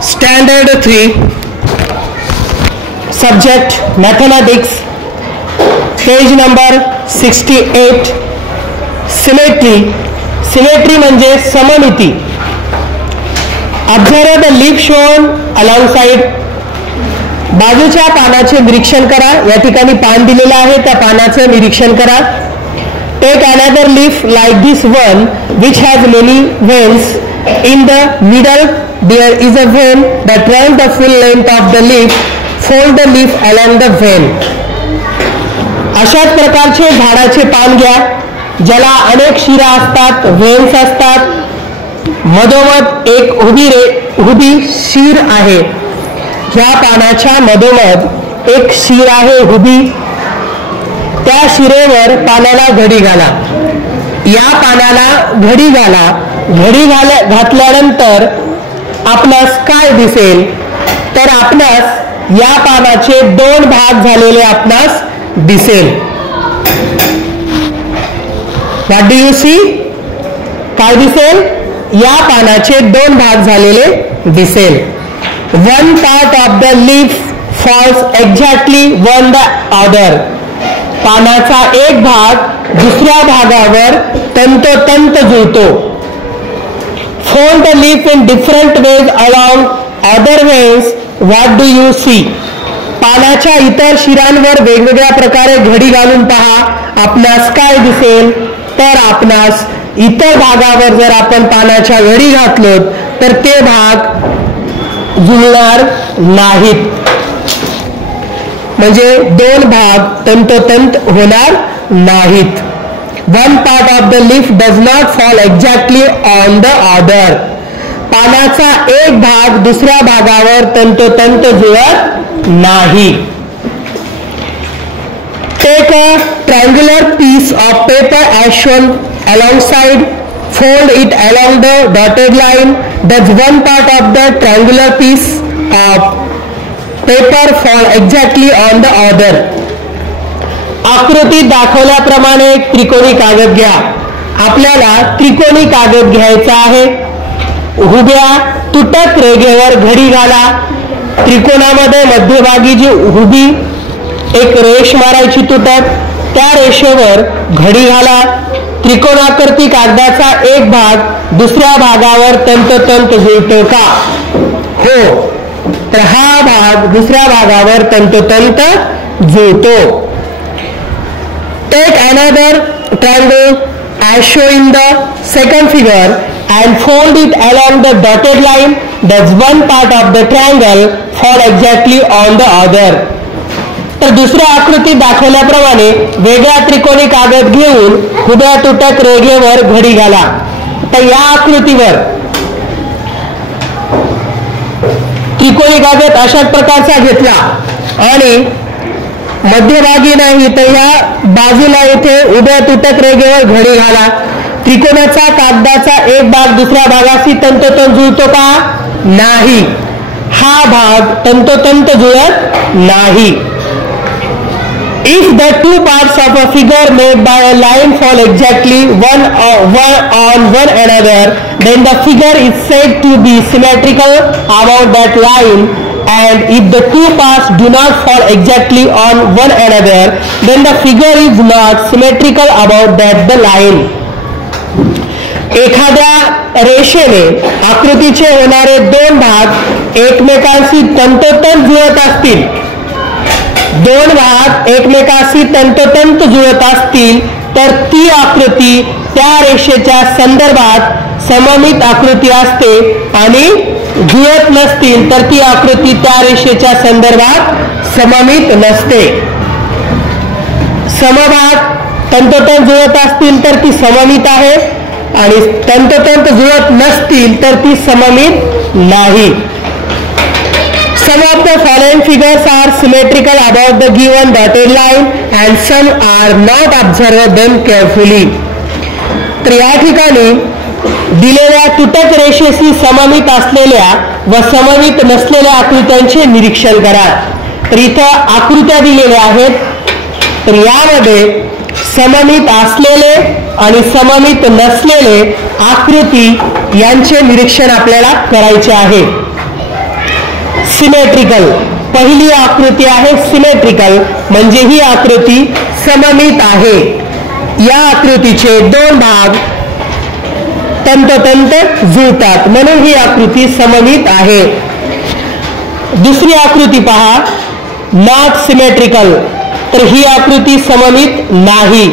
Standard 3, Subject Mathematics, page number 68. Symmetry. Symmetry म्हणजे सममिती. Observe the leaf shown alongside. बाजूच्या पानाचे निरीक्षण करा. या ठिकाणी पान दिलेलं आहे, त्या पानाचे निरीक्षण करा. Take another leaf like this one which has many veins. In the middle there is a vein that runs the full length of the leaf. Fold the leaf along the vein. अशाच प्रकारचे झाडाचे पान घ्या ज्याला अनेक शिरा असतात, veins असतात. मधोमध एक उभी शीर आहे. ह्या पानाच्या मधोमध एक शीर आहे उभी. त्या शिरेवर पानाला घडी घाला. या पानाला घडी घाला. घडी घातल्यानंतर आपणास काय दिसेल तर आपणास या पानाचे दोन भाग झालेले आपणास दिसेल. What do you see? काय दिसेल? या पानाचे दोन भाग झालेले दिसेल. One part of the leaf falls exactly one the other. पानाचा एक भाग दुसऱ्या भागावर तंतोतंत जुळतो. Fold the leaf in different ways along other veins. What do you see? पानाच्या इतर शिरांवर वेगवेगळ्या प्रकारे घडी घालून पहा. आपणास काय दिसेल तर आपणास इतर भागावर जर आपण पानाच्या घडी घातलो तर ते भाग जुळणार नाहीत. म्हणजे दोन भाग तंतोतंत होणार नाहीत. One part of the leaf does not fall exactly on the other. पानाचा एक भाग दुसऱ्या भागावर तंतोतंत जुळत नाही. Take a triangular piece of paper as shown alongside. Fold it along the dotted line. Does one part of the triangular piece of paper fall exactly on the other? आकृतीत दाखवल्याप्रमाणे एक त्रिकोणी कागद घ्या. आपल्याला त्रिकोणी कागद घ्यायचा आहे. उभ्या तुटक रेघेवर घडी घाला. त्रिकोणामध्ये मध्यभागी जी उभी एक रेष मारायची तुटक, त्या रेषेवर घडी घाला. त्रिकोणाकृती कागदाचा एक भाग दुसऱ्या भागावर तंतोतंत जुळतो का? हो. तर हा भाग दुसऱ्या भागावर तंतोतंत जुळतो. Take another triangle as shown in the second figure and fold it along the dotted line. Does one part of the triangle fall exactly on the other? तर दुसऱ्या आकृतीत दाखवल्याप्रमाणे वेगळा त्रिकोणी कागद घेऊन उभ्या तुटक रेघेवर घडी घाला. तर या आकृतीवर त्रिकोणी कागद अशाच प्रकारचा घेतला आणि मध्यभागी नाही तर या बाजूला इथे उभ्या तुटक रेघेवर घडी घाला. त्रिकोणाचा कागदाचा एक भाग दुसऱ्या भागाशी तंतोतंत जुळतो का? नाही. हा भाग तंतोतंत जुळत नाही. If the two parts of a figure made by a line fall exactly one on one another, then the figure is said to be symmetrical about that line. And if the two parts do not fall exactly on one another, then the figure is not symmetrical about that the line. एखाद्या रेषेने आकृतीचे होणारे दोन भाग एकमेकांशी तंतोतंत जुळत असतील, दोन भाग एकमेकांशी तंतोतंत जुळत असतील तर ती आकृती त्या रेषेच्या संदर्भात सममित आकृती असते आणि जुळत नसतील तर ती आकृती त्या रेषेच्या संदर्भात सममित नसते. समभाग तंतोतंत जुळत असतील तर ती सममित आहे आणि तंतोतंत जुळत नसतील तर ती सममित नाही. Some of the following figures are symmetrical about the given dotted line and some are not. Observe them carefully. तर या ठिकाणी दिलेल्या तुटक रेषेशी सममित असलेल्या व सममित नसलेल्या आकृत्यांचे निरीक्षण करा. तर इथं आकृत्या दिलेल्या आहेत. तर यामध्ये सममित असलेले आणि सममित नसलेले आकृती यांचे निरीक्षण आपल्याला करायचे आहे. सिमेट्रिकल. पहिली आकृती आहे सिमेट्रिकल, म्हणजे ही आकृती सममित आहे. या आकृतीचे दोन भाग तंतोतंत जुळतात म्हणून ही आकृती सममित आहे. दुसरी आकृती पहा, नॉट सिमेट्रिकल, तर ही आकृती सममित नाही.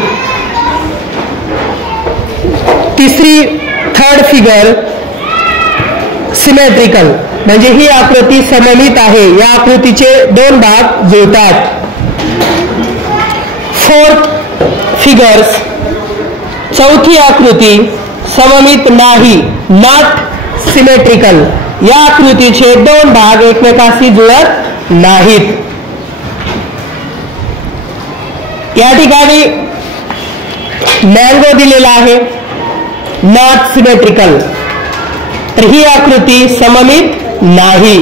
तिसरी थर्ड फिगर सिमेट्रिकल, म्हणजे ही आकृती सममित आहे. या आकृतीचे दोन भाग जुळतात. फोर्थ फिगर्स, चौथी आकृती सममित नाही, नॉट सिमेट्रिकल. या आकृतीचे दोन भाग एकमेकांशी जुळत नाहीत. या ठिकाणी मँगो दिलेला आहे, नॉट सिमेट्रिकल, तर ही आकृती सममित नाही.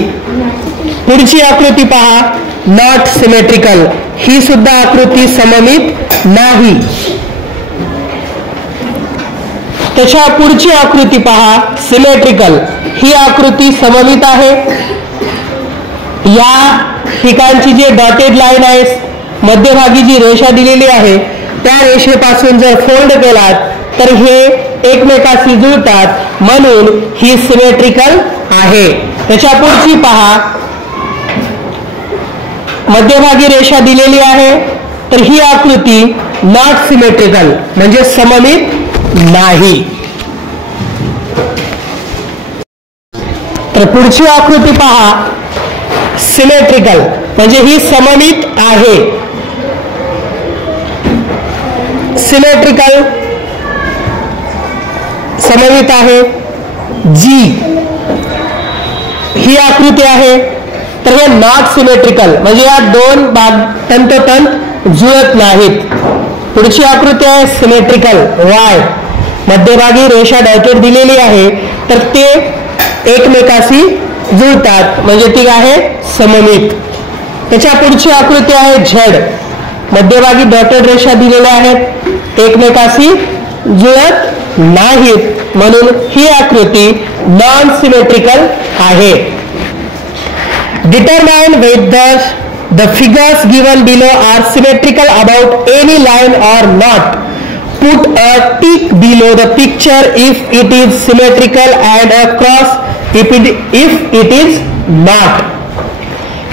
पुढची आकृती पहा, नॉट सिमेट्रिकल, ही सुद्धा आकृती सममित नाही. त्याच्या पुढची आकृती पहा, सिमेट्रिकल, ही आकृती सममित आहे. या ठिकाणची जी डॉटेड लाईन आहे, मध्यभागी जी रेषा दिलेली आहे, त्या रेषेपासून जर फोल्ड केलात तर हे एकमेकांशी जुळतात म्हणून ही सिमेट्रिकल आहे. त्याच्या पुढची पहा, मध्यभागी रेषा दिलेली आहे, तर ही आकृती नॉट सिमेट्रिकल, म्हणजे सममित नाही. तर पुढची आकृती पहा, सिमेट्रिकल, म्हणजे ही सममित आहे. सिमेट्रिकल सममित आहे. जी ही आकृती आहे, तर हे नॉट सिमेट्रिकल, म्हणजे या दोन भाग तंतोतंत जुळत नाहीत. पुढची आकृती आहे सिमेट्रिकल, वाय, मध्यभागी रेषा डॉटेड दिलेली आहे, तर ते एकमेकांशी जुळतात म्हणजे ती आहे सममित. त्याच्या पुढची आकृती आहे झेड, मध्यभागी डॉटेड रेषा दिलेल्या आहेत, एकमेकांशी जुळत नाहीत म्हणून ही आकृती नॉन सिमेट्रिकल आहे. Determine whether the figures given below are symmetrical about any line or not. Put a tick below the picture if it is symmetrical and a cross if it is not.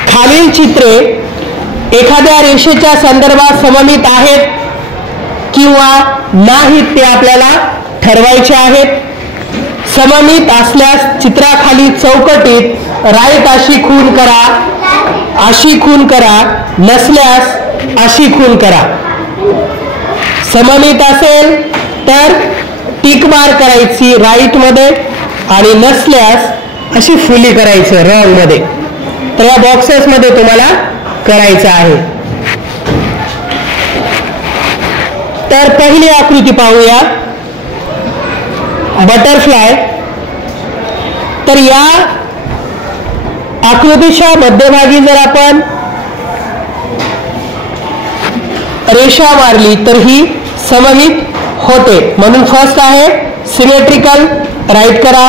खालील चित्रे एखाद्या रेषेच्या संदर्भात सममित आहेत किंवा नाहीत ते आपल्याला ठरवायचे आहेत. सममित असल्यास चित्राखाली चौकटीत राईट अशी खून करा, अशी खून करा, नसल्यास अशी खून करा. सममित असेल तर टिक मार्क करायची राईट मध्ये आणि नसल्यास अशी फुली करायचं रॉंग मध्ये. तर या बॉक्सेस मध्ये तुम्हाला करायचं आहे. तर पहिली आकृती पाहूया, बटरफ्लाय. तर या आकृतीच्या मध्यभागी जर आपण रेषा मारली तर ही सममित होते म्हणून फर्स्ट आहे सिमेट्रिकल, राईट करा.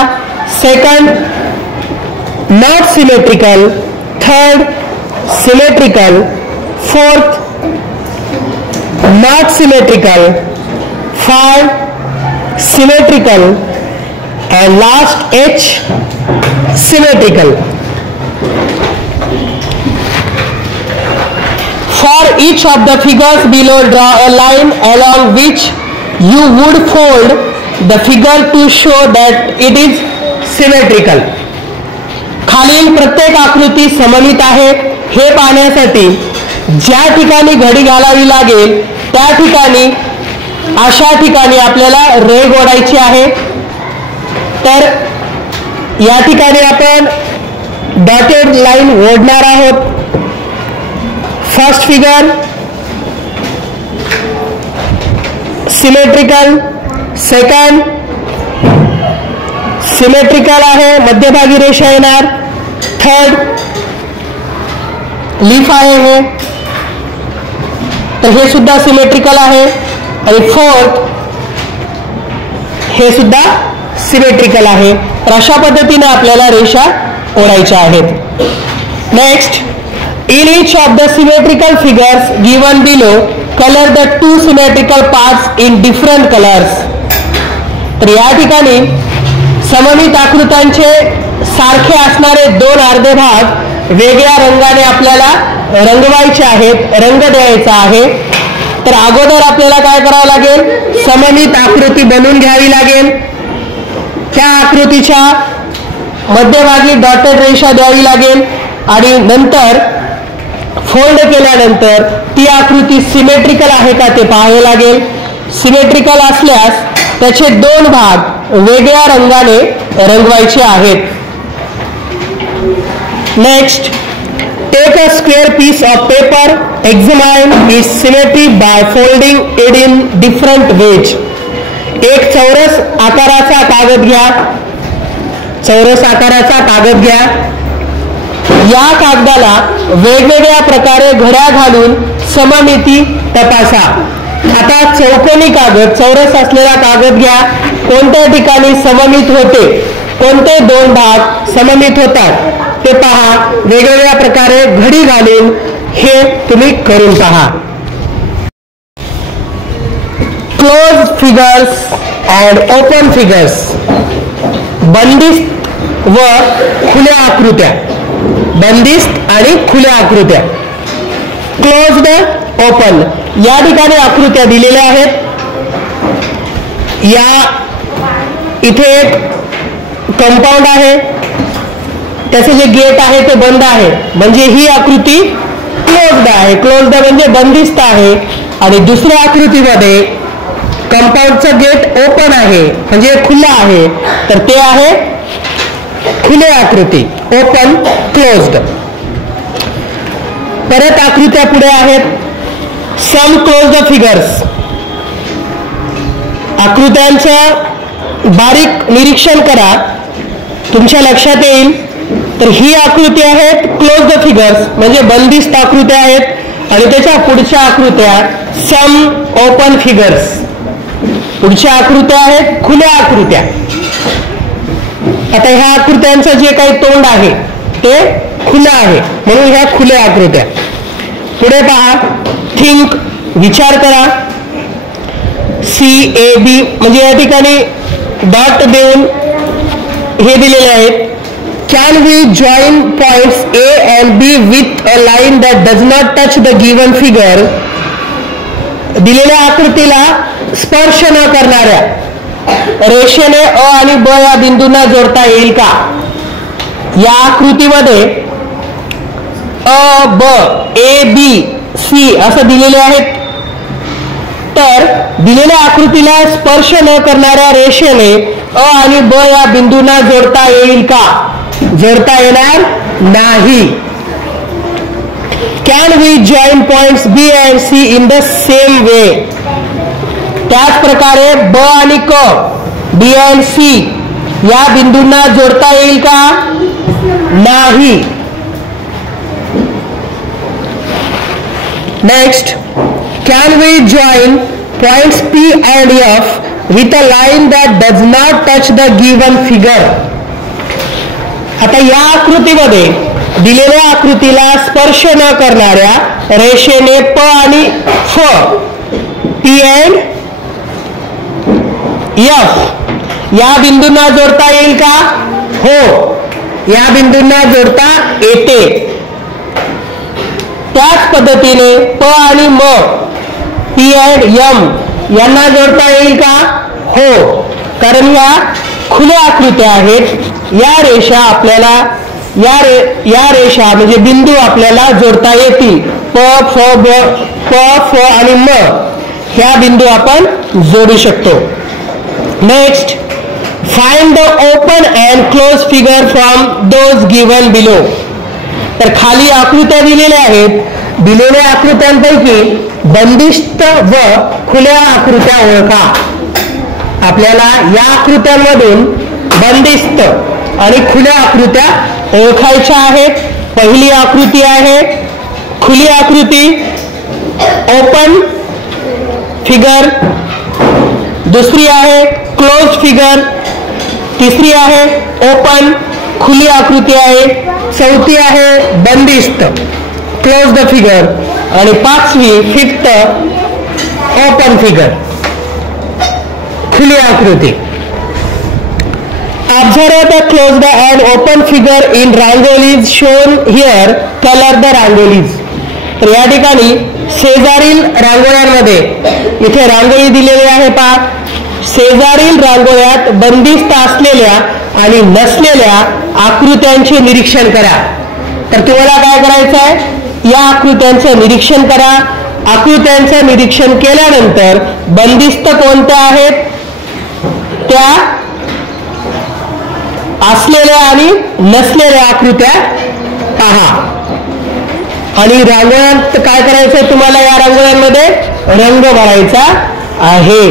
Second not symmetrical, third symmetrical, fourth not symmetrical, five symmetrical, and last H symmetrical. For each of the figures below, draw a line along which you would fold the figure to show that it is symmetrical. खालील प्रत्येक आकृती सममित आहे हे पाहण्यासाठी ज्या ठिकाणी घडी घालावी लागेल त्या ठिकाणी अशा ठिकाणी आपल्याला रेघ ओढायची आहे. तर या ठिकाणी आपण डॉटेड लाईन ओढणार आहोत. First figure symmetrical, second symmetrical आहे, मध्यभागी रेषा येणार. थर्ड लीफ आहे हे, तर हे सुद्धा सिमेट्रिकल आहे. आणि फोर्थ हे सुद्धा सिमेट्रिकल आहे. तर अशा पद्धतीने आपल्याला रेषा ओढायच्या आहेत. Next, in each of the symmetrical figures given below, color the two symmetrical parts in different colors. तर या ठिकाणी सममित आकृत्यांचे सारखे असणारे दोन अर्धे भाग वेगळ्या रंगाने आपल्याला रंगवायचे आहेत, रंग द्यायचा आहे. तर अगोदर आपल्याला काय करावं लागेल, सममित आकृती बनवून घ्यावी लागेल. त्या आकृतीच्या मध्यभागी डॉटेड रेषा द्यावी लागेल आणि नंतर फोल्ड केल्यानंतर ती आकृती सिमेट्रिकल आहे का ते पाहावे लागेल. सिमेट्रिकल असल्यास त्याचे दोन भाग वेगळ्या रंगाने रंगवायचे आहेत. Next, take a square piece of paper, examine its symmetry by folding it in different ways. एक चौरस आकाराचा कागद घ्या, चौरस आकाराचा कागद घ्या. या कागदाला वेगवेगळ्या प्रकारे घड्या घालून सममिती तपासा. आता चौकोनी कागद, चौरस असलेला कागद घ्या. कोणत्या ठिकाणी सममित होते, कोणते दोन भाग सममित होतात ते पहा. वेगवेगळ्या प्रकारे घडी घालून हे तुम्ही करून पहा. Close figures and open figures, बंदिस्त व खुल्या आकृत्या, बंदिस्त आणि खुल्या आकृत्या. क्लोज्ड, ओपन, या ठिकाणी आकृत्या दिलेल्या आहेत. या इथे एक कंपाऊंड आहे, त्याचे जे गेट आहे ते बंद आहे, म्हणजे ही आकृती क्लोज्ड आहे. क्लोज्ड म्हणजे बंदिस्त आहे. आणि दुसऱ्या आकृतीमध्ये कंपाऊंडचं गेट ओपन आहे, म्हणजे खुला आहे, तर ते आहे खुली आकृती, ओपन, क्लोज्ड. परत आकृत्या पुढे आहेत. सम क्लोज्ड फिगर्स, आकृत्यांचं बारीक निरीक्षण करा, तुमच्या लक्षात येईल. तर ही आकृती आहेत क्लोज्ड फिगर्स, म्हणजे बंदिस्त आकृत्या आहेत. आणि त्याच्या पुढच्या आकृत्या सम ओपन फिगर्स, पुढच्या आकृत्या आहेत खुल्या आकृत्या. आता ह्या आकृत्यांचं जे काही तोंड आहे ते खुलं आहे, म्हणून ह्या खुल्या आकृत्या. पुढे पहा, थिंक, विचार करा. CAB म्हणजे या ठिकाणी डॉट देऊन हे दिलेले आहेत. Can we join points A and B with a line that does not touch the given figure? दिलेल्या आकृतीला स्पर्श न करणाऱ्या रेषेने अ आणि ब या बिंदूंना जोडता येईल का? या आकृतीमध्ये अ, ब, A, B, C असं दिलेले आहेत. तर दिलेल्या आकृतीला स्पर्श न करणाऱ्या रेषेने अ आणि ब या बिंदूंना जोडता येईल का? जोडता येणार नाही. Can we join points B and C in the same way? त्याच प्रकारे ब आणि क, बी अँड सी या बिंदूंना जोडता येईल का? नाही. Next, can we join points P and F with a line that does not touch the given figure? आता या आकृतीमध्ये दिलेल्या आकृतीला स्पर्श न करणाऱ्या रेषेने प आणि फ, पी अँड एफ या बिंदूंना जोडता येईल का? हो, या बिंदूंना जोडता येते. त्याच पद्धतीने प आणि म, पी अँड एम यांना जोडता येईल का? हो, कारण या खुल्या आकृत्या आहेत. या रेषा आपल्याला या रेषा म्हणजे बिंदू आपल्याला जोडता येतील. प, फ, ब, प, फ आणि म ह्या बिंदू आपण जोडू शकतो. Next, find the open and close figure from those given below. तर खाली आकृत्या दिलेल्या आहेत. दिलेल्या आकृत्यांपैकी बंदिस्त व खुल्या आकृत्या ओळखा. आपल्याला या आकृत्यांमधून बंदिस्त आणि खुल्या आकृत्या ओळखायच्या आहेत. पहिली आकृती आहे खुली आकृती, ओपन फिगर. दुसरी आहे क्लोज फिगर. तिसरी आहे ओपन खुली आकृती आहे, चौथी आहे बंदिस्त क्लोज द फिगर आणि पाचवी फिफ्थ ओपन फिगर खुली आकृती. Observe the closed and open figure in rangolis shown here. Color the rangolis. तर या ठिकाणी शेजारील रांगोळ्यांमध्ये इथे रांगोळी दिलेली आहे पहा. शेजारील रांगोळ्यात बंदिस्त असलेल्या आणि नसलेल्या आकृत्यांचे निरीक्षण करा. तर तुम्हाला काय करायचं आहे, या आकृत्यांचं निरीक्षण करा. आकृत्यांचं निरीक्षण केल्यानंतर बंदिस्त कोणत्या आहेत त्या असलेल्या आणि नसलेल्या आकृत्या पहा. आणि रांगोळ्यात काय करायचं तुम्हाला, या रांगोळ्यांमध्ये रंग भरायचा आहे.